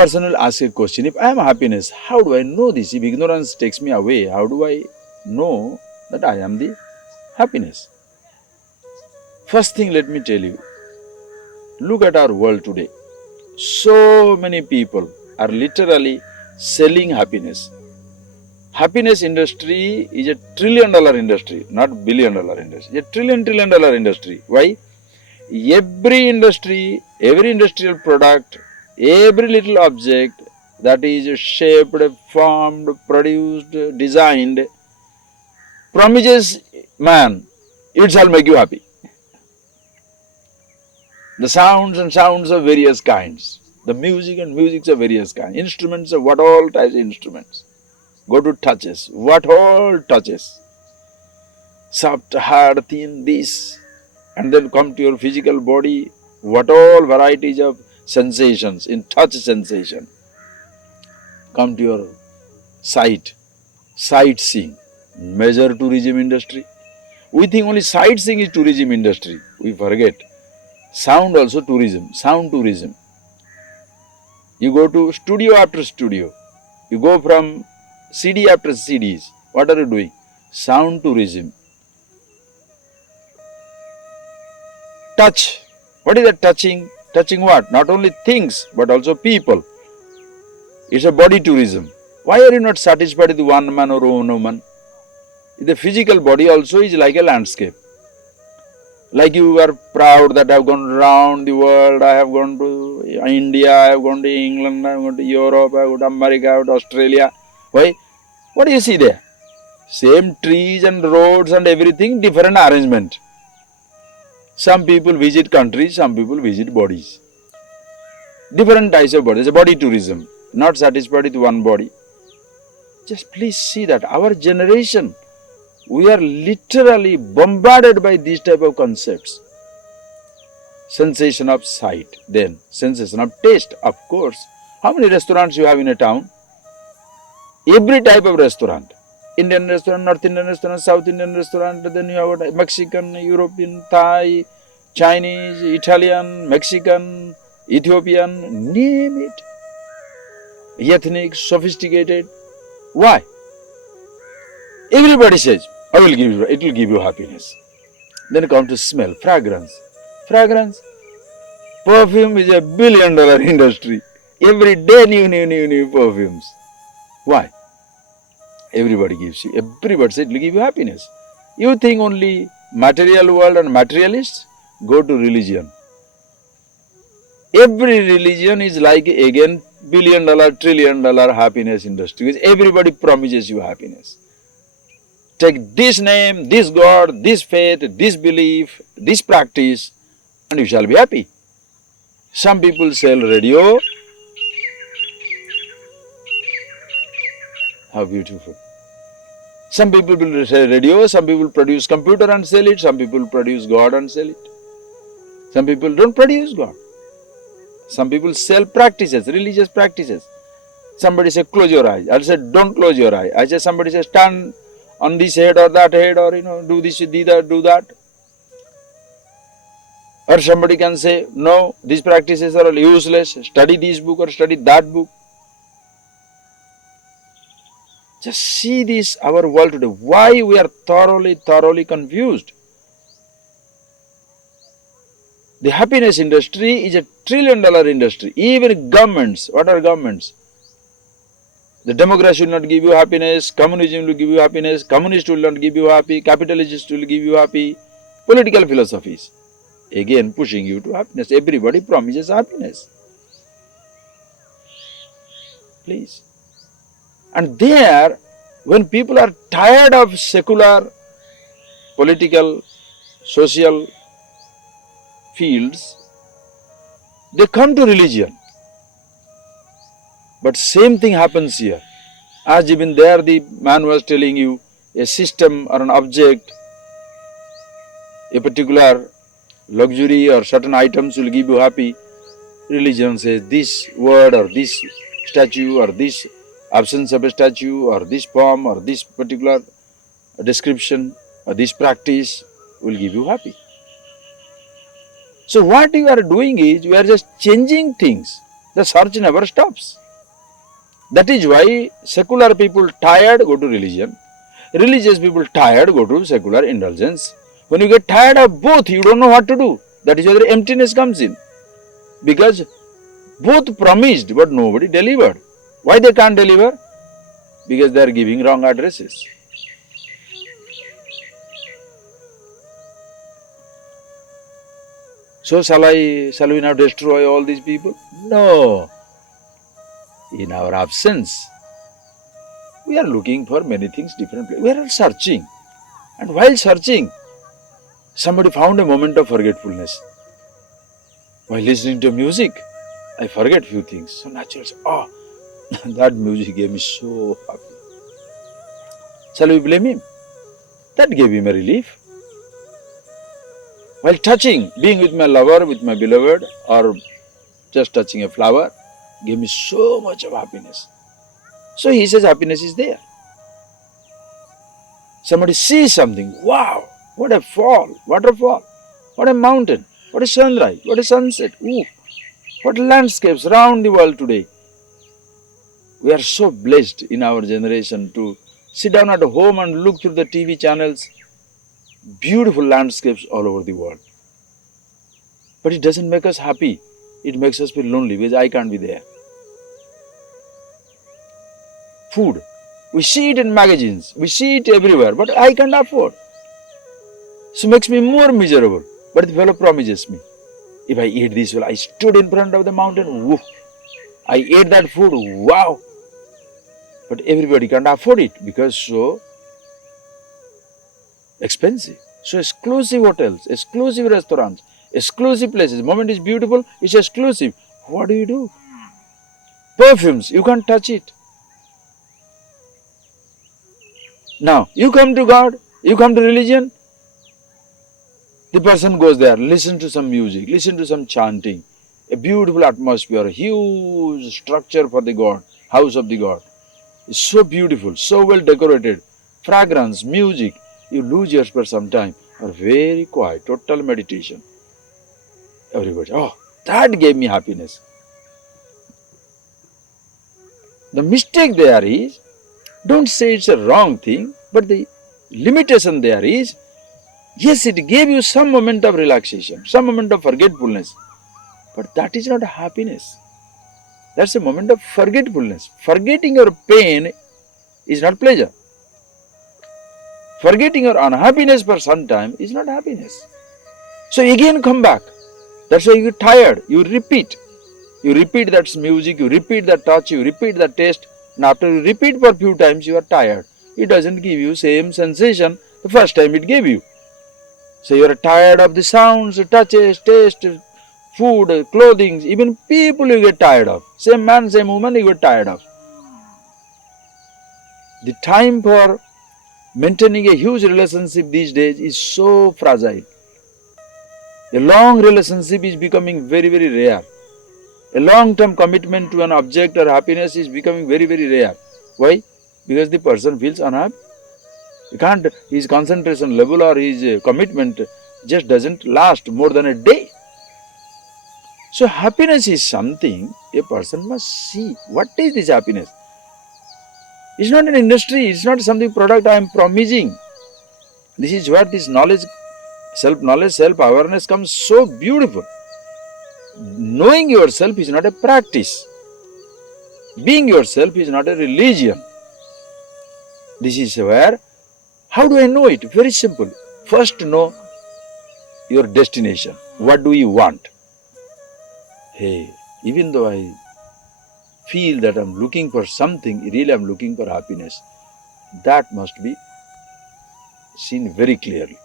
person will ask a question, if I am happiness, how do I know this? If ignorance takes me away, how do I know that I am the happiness? First thing, let me tell you, look at our world today. So many people are literally selling happiness. Happiness industry is a $1 trillion industry, not $1 billion industry. A $1 trillion industry. Why? Every industry, every industrial product, every little object that is shaped, formed, produced, designed, promises man, it shall make you happy. The sounds and sounds of various kinds, the music and musics of various kinds, instruments of what all types of instruments. Go to touches, what all touches, soft, hard, thin, this, and then come to your physical body, what all varieties of sensations in touch sensation. Come to your sight, sightseeing, major tourism industry. We think only sightseeing is tourism industry. We forget. Sound also tourism, sound tourism. You go to studio after studio. You go from CD after CDs. What are you doing? Sound tourism. Touch. What is that touching? Touching what? Not only things, but also people. It's a body tourism. Why are you not satisfied with one man or one woman? The physical body also is like a landscape. Like you are proud that I have gone around the world, I have gone to India, I have gone to England, I have gone to Europe, I have gone to America, I have gone to Australia. Why? What do you see there? Same trees and roads and everything, different arrangement. Some people visit countries, some people visit bodies. Different types of bodies, a body tourism, not satisfied with one body. Just please see that our generation, we are literally bombarded by these type of concepts. Sensation of sight, then sensation of taste, of course. How many restaurants you have in a town? Every type of restaurant. Indian restaurant, North Indian restaurant, South Indian restaurant, then you have Mexican, European, Thai, Chinese, Italian, Mexican, Ethiopian, name it. Ethnic, sophisticated. Why? Everybody says, I will give you, it will give you happiness. Then come to smell, fragrance. Fragrance. Perfume is a $1 billion industry. Every day new perfumes. Why? Everybody gives you, everybody says it will give you happiness. You think only material world and materialists? Go to religion. Every religion is like again $1 billion, $1 trillion happiness industry. Because everybody promises you happiness. Take this name, this God, this faith, this belief, this practice, and you shall be happy. Some people sell radio. How beautiful. Some people will sell radio, some people produce computer and sell it, some people produce God and sell it. Some people don't produce God. Some people sell practices, religious practices. Somebody says, close your eyes. I say, don't close your eye. I say, somebody says, stand on this head or that head, or do this, do that. Or somebody can say, no, these practices are all useless. Study this book or study that book. Just see this, our world today. Why we are thoroughly confused. The happiness industry is a $1 trillion industry. Even governments, what are governments? The democracy will not give you happiness, communism will give you happiness, communist will not give you happy, capitalist will give you happy, political philosophies. Again pushing you to happiness. Everybody promises happiness. Please. And there, when people are tired of secular, political, social fields, they come to religion. But same thing happens here. As even there the man was telling you, a system or an object, a particular luxury or certain items will give you happy. Religion says this word or this statue or this absence of a statue or this poem or this particular description or this practice will give you happy. So what you are doing is, you are just changing things. The search never stops. That is why secular people tired go to religion, religious people tired go to secular indulgence. When you get tired of both, you don't know what to do. That is where the emptiness comes in. Because both promised but nobody delivered. Why they can't deliver? Because they are giving wrong addresses. So shall we now destroy all these people? No. In our absence, we are looking for many things differently. We are searching. And while searching, somebody found a moment of forgetfulness. While listening to music, I forget few things. So naturally, that music gave me so happy. Shall we blame him? That gave him a relief. While touching, being with my lover, with my beloved, or just touching a flower, gave me so much of happiness. So he says happiness is there. Somebody sees something, wow, what a fall, waterfall, what a mountain, what a sunrise, what a sunset, ooh, what landscapes around the world today. We are so blessed in our generation to sit down at home and look through the TV channels, beautiful landscapes all over the world. But it doesn't make us happy. It makes us feel lonely because I can't be there. Food. We see it in magazines. We see it everywhere. But I can't afford. So it makes me more miserable. But the fellow promises me, if I eat this, well, I stood in front of the mountain. Woof. I ate that food. Wow. But everybody can't afford it because so expensive. So exclusive hotels, exclusive restaurants, exclusive places. The moment is beautiful, it's exclusive. What do? Perfumes, you can't touch it. Now, you come to God, you come to religion, the person goes there, listen to some music, listen to some chanting, a beautiful atmosphere, a huge structure for the God, house of the God. It's so beautiful, so well decorated, fragrance, music. You lose yourself for some time, or very quiet, total meditation. Everybody, that gave me happiness. The mistake there is, don't say it's a wrong thing, but the limitation there is, yes, it gave you some moment of relaxation, some moment of forgetfulness, but that is not happiness. That's a moment of forgetfulness. Forgetting your pain is not pleasure. Forgetting your unhappiness for some time is not happiness. So again come back. That's why you get tired. You repeat. You repeat that music, you repeat that touch, you repeat that taste. And after you repeat for a few times, you are tired. It doesn't give you same sensation the first time it gave you. So you are tired of the sounds, touches, taste, food, clothing, even people you get tired of. Same man, same woman you get tired of. The time for maintaining a huge relationship these days is so fragile. A long relationship is becoming very, very rare. A long-term commitment to an object or happiness is becoming very, very rare. Why? Because the person feels unhappy. His concentration level or his commitment just doesn't last more than a day. So happiness is something a person must see. What is this happiness? It's not an industry, it's not something product I am promising. This is where this knowledge, self-knowledge, self-awareness comes so beautiful. Knowing yourself is not a practice. Being yourself is not a religion. This is where, how do I know it? Very simple. First know your destination. What do you want? Hey, even though I feel that I'm looking for something, really I'm looking for happiness. That must be seen very clearly.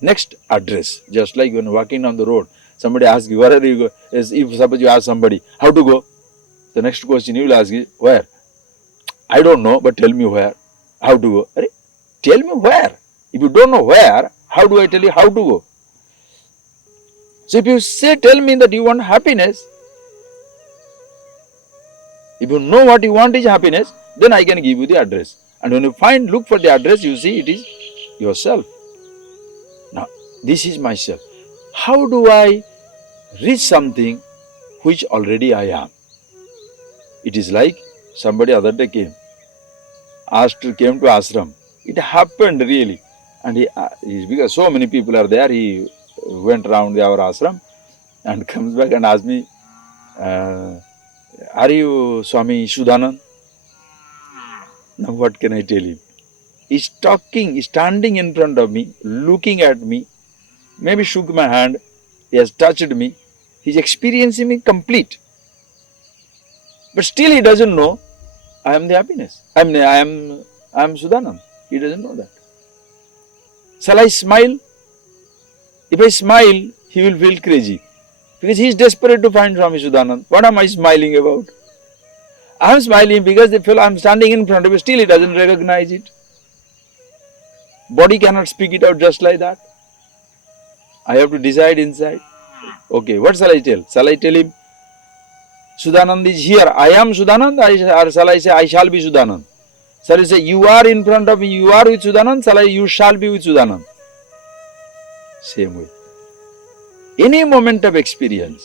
Next, address. Just like when walking down the road, somebody asks you, where are you going? If suppose you ask somebody, how to go? The next question you will ask is, where? I don't know, but tell me where. How to go? Tell me where. If you don't know where, how do I tell you how to go? So if you say, tell me that you want happiness, if you know what you want is happiness, then I can give you the address. And when you look for the address, you see it is yourself. Now, this is myself. How do I reach something which already I am? It is like somebody other day came to ashram. It happened really. And because so many people are there, he went around our ashram and comes back and asks me, are you Swami Shuddhanand? Now what can I tell him? He's talking, he's standing in front of me, looking at me, maybe shook my hand, he has touched me, he's experiencing me complete. But still he doesn't know I am the happiness. I am Shuddhanand. He doesn't know that. Shall I smile? If I smile, he will feel crazy. Because he is desperate to find Swami Shuddhanand. What am I smiling about? I am smiling because the fellow I am standing in front of him, still he doesn't recognize it. Body cannot speak it out just like that. I have to decide inside. Okay, what shall I tell? Shall I tell him Shuddhanand is here, I am Shuddhanand, or shall I say I shall be Shuddhanand? Shall I say you are in front of me, you are with Shuddhanand, shall I you shall be with Shuddhanand? Same way. Any moment of experience,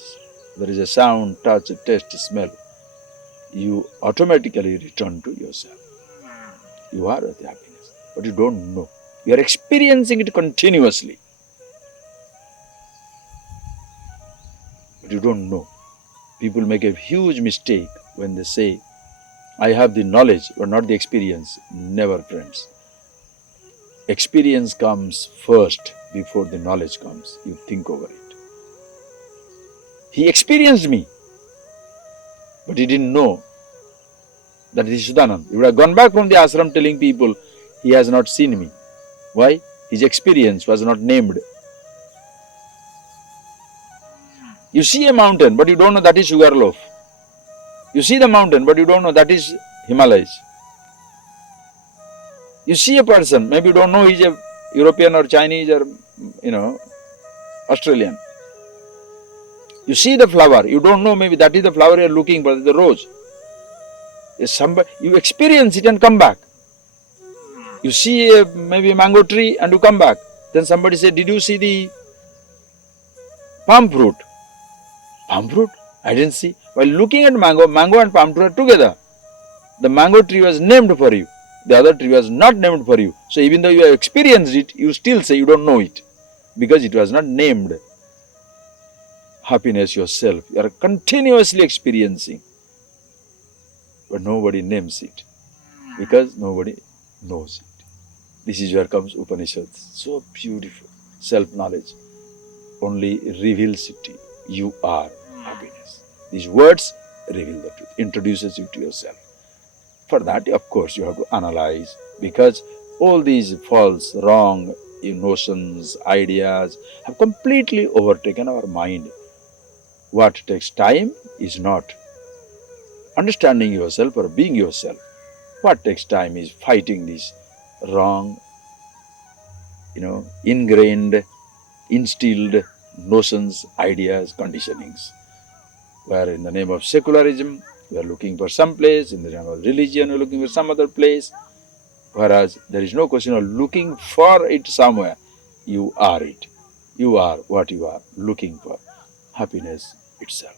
there is a sound, touch, taste, smell, you automatically return to yourself. You are the happiness, but you don't know. You are experiencing it continuously, but you don't know. People make a huge mistake when they say, I have the knowledge but not the experience. Never, friends. Experience comes first before the knowledge comes. You think over it. He experienced me, but he didn't know that it is Shuddhanand. He would have gone back from the ashram telling people, he has not seen me. Why? His experience was not named. You see a mountain, but you don't know that is Sugarloaf. You see the mountain, but you don't know that is Himalayas. You see a person, maybe you don't know he is a European or Chinese or, Australian. You see the flower, you don't know maybe that is the flower you are looking for, the rose. You experience it and come back. You see maybe a mango tree and you come back. Then somebody said, did you see the palm fruit? Palm fruit? I didn't see. While looking at mango and palm fruit are together. The mango tree was named for you. The other tree was not named for you. So even though you have experienced it, you still say you don't know it. Because it was not named. Happiness yourself, you are continuously experiencing. But nobody names it. Because nobody knows it. This is where comes Upanishads. So beautiful. Self-knowledge only reveals it to you. You are happiness. These words reveal the truth, introduces you to yourself. For that, of course, you have to analyze, because all these false, wrong notions, ideas have completely overtaken our mind. What takes time is not understanding yourself or being yourself. What takes time is fighting these wrong, ingrained, instilled notions, ideas, conditionings. Where in the name of secularism, we are looking for some place, in the name of religion, we are looking for some other place. Whereas there is no question of looking for it somewhere. You are it. You are what you are looking for. Happiness itself.